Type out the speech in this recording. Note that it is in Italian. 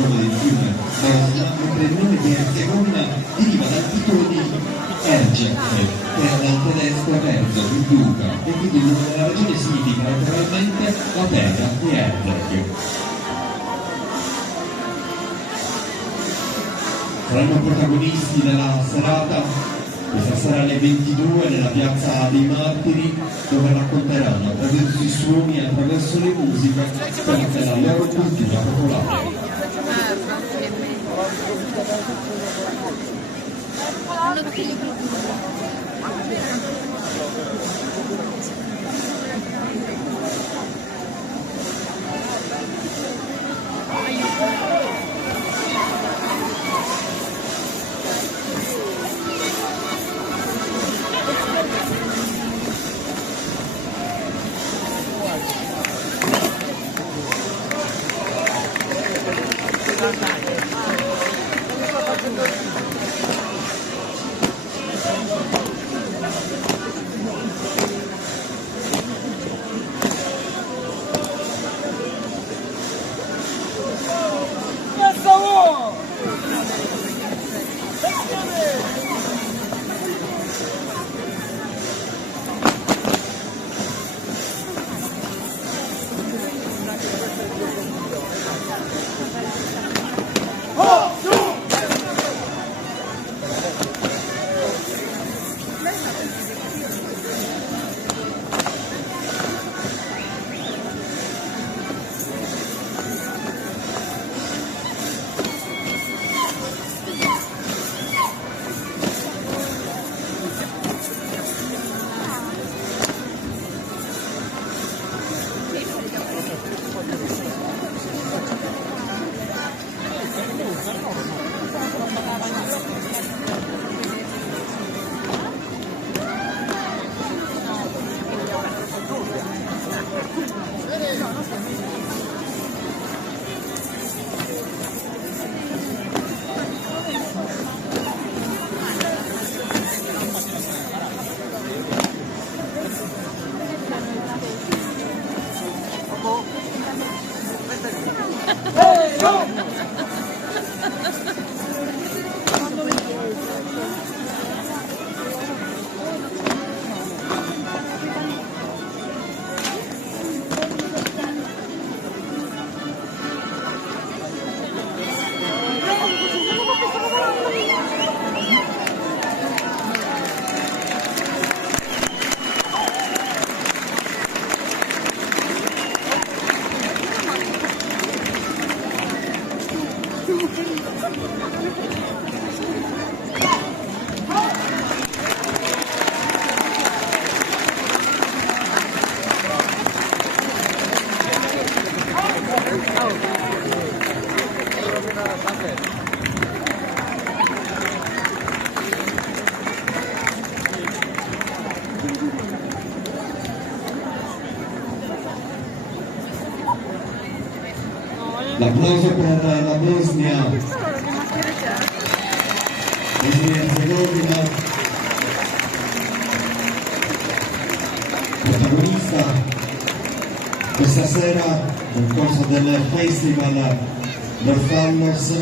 nome del fiume Bosna, mentre il nome di Erzegovina deriva dal titolo di Erzsébet, che era dal tedesco Herzog, il duca, e quindi il nome della regione significa letteralmente la terra di Herzog. Saranno protagonisti della serata questa sera alle 22 nella piazza dei Martiri, dove racconteranno attraverso i suoni e attraverso le musiche quella che è la loro cultura popolare. L'applauso per la Bosnia Erzegovina, protagonista questa sera nel corso del Festival Dorfallos